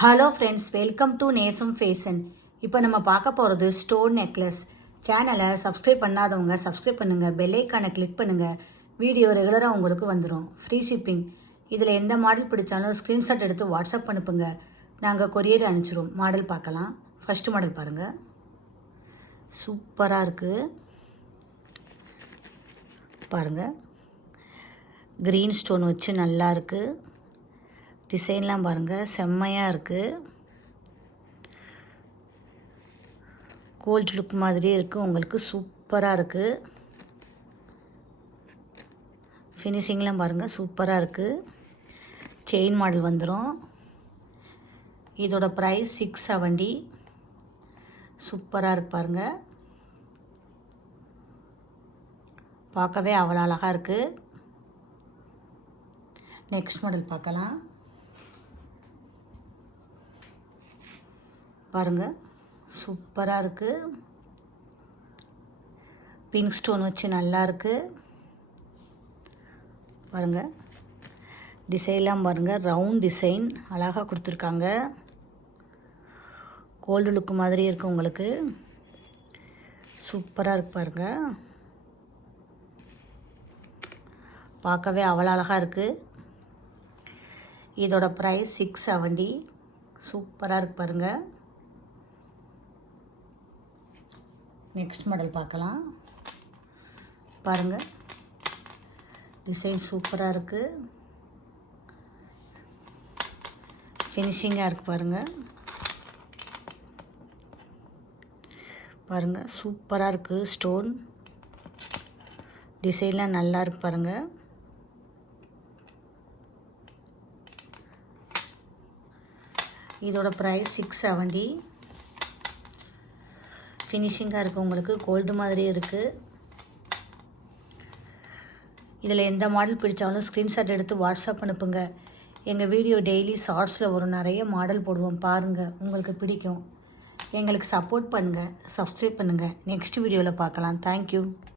Hello friends, welcome to நேசம் fashion. இப்போ நம்ம பார்க்க போகிறது ஸ்டோன் நெக்லஸ். சேனலை சப்ஸ்கிரைப் பண்ணாதவங்க சப்ஸ்கிரைப் பண்ணுங்கள், பெல் ஐக்கானை கிளிக் பண்ணுங்கள். வீடியோ ரெகுலராக உங்களுக்கு வந்துடும். Free shipping. இதில் எந்த மாடல் பிடிச்சாலும் ஸ்க்ரீன்ஷாட் எடுத்து வாட்ஸ்அப் அனுப்புங்க, நாங்கள் கொரியர் அனுப்பிச்சிடுவோம். மாடல் பார்க்கலாம். ஃபஸ்ட்டு மாடல் பாருங்கள், சூப்பராக இருக்குது பாருங்கள். க்ரீன் ஸ்டோன் வச்சு நல்லா இருக்குது. டிசைன்லாம் பாருங்கள், செம்மையாக இருக்குது. கோல்ட் லுக் மாதிரியே இருக்குது, உங்களுக்கு சூப்பராக இருக்குது. ஃபினிஷிங்லாம் பாருங்கள், சூப்பராக இருக்குது. செயின் மாடல் வந்துடும். இதோட ப்ரைஸ் 670. சூப்பராக இருக்கு பாருங்கள். பார்க்கவே அவ்வளோ அழகாக இருக்குது. நெக்ஸ்ட் மாடல் பார்க்கலாம். பாருங்கள், சூப்பராக இருக்குது. பிங்க் ஸ்டோன் வச்சு நல்லா இருக்குது பாருங்கள். டிசைன்லாம் பாருங்கள், ரவுண்ட் டிசைன் அழகாக கொடுத்துருக்காங்க. கோல்டு லுக்கு மாதிரி இருக்குது உங்களுக்கு. சூப்பராக இருக்கு பாருங்கள். பார்க்கவே அவ்வளோ அழகாக இருக்குது. இதோட ப்ரைஸ் 670. சூப்பராக இருக்கு பாருங்கள். நெக்ஸ்ட் மாடல் பார்க்கலாம். பாருங்கள், டிசைன் சூப்பராக இருக்குது. ஃபினிஷிங்காக இருக்குது பாருங்கள். பாருங்கள், சூப்பராக இருக்குது. ஸ்டோன் டிசைன்லாம் நல்லா இருக்குது பாருங்கள். இதோட ப்ரைஸ் 670. ஃபினிஷிங்காக இருக்குது உங்களுக்கு, கோல்டு மாதிரியே இருக்குது. இதில் எந்த மாடல் பிடிச்சாலும் ஸ்க்ரீன்ஷாட் எடுத்து வாட்ஸ்அப் அனுப்புங்க. எங்கள் வீடியோ டெய்லி ஷார்ட்ஸில் வரும், நிறைய மாடல் போடுவோம், பாருங்கள், உங்களுக்கு பிடிக்கும். எங்களுக்கு சப்போர்ட் பண்ணுங்கள், சப்ஸ்கிரைப் பண்ணுங்கள். நெக்ஸ்ட் வீடியோவில் பார்க்கலாம். தேங்க்யூ.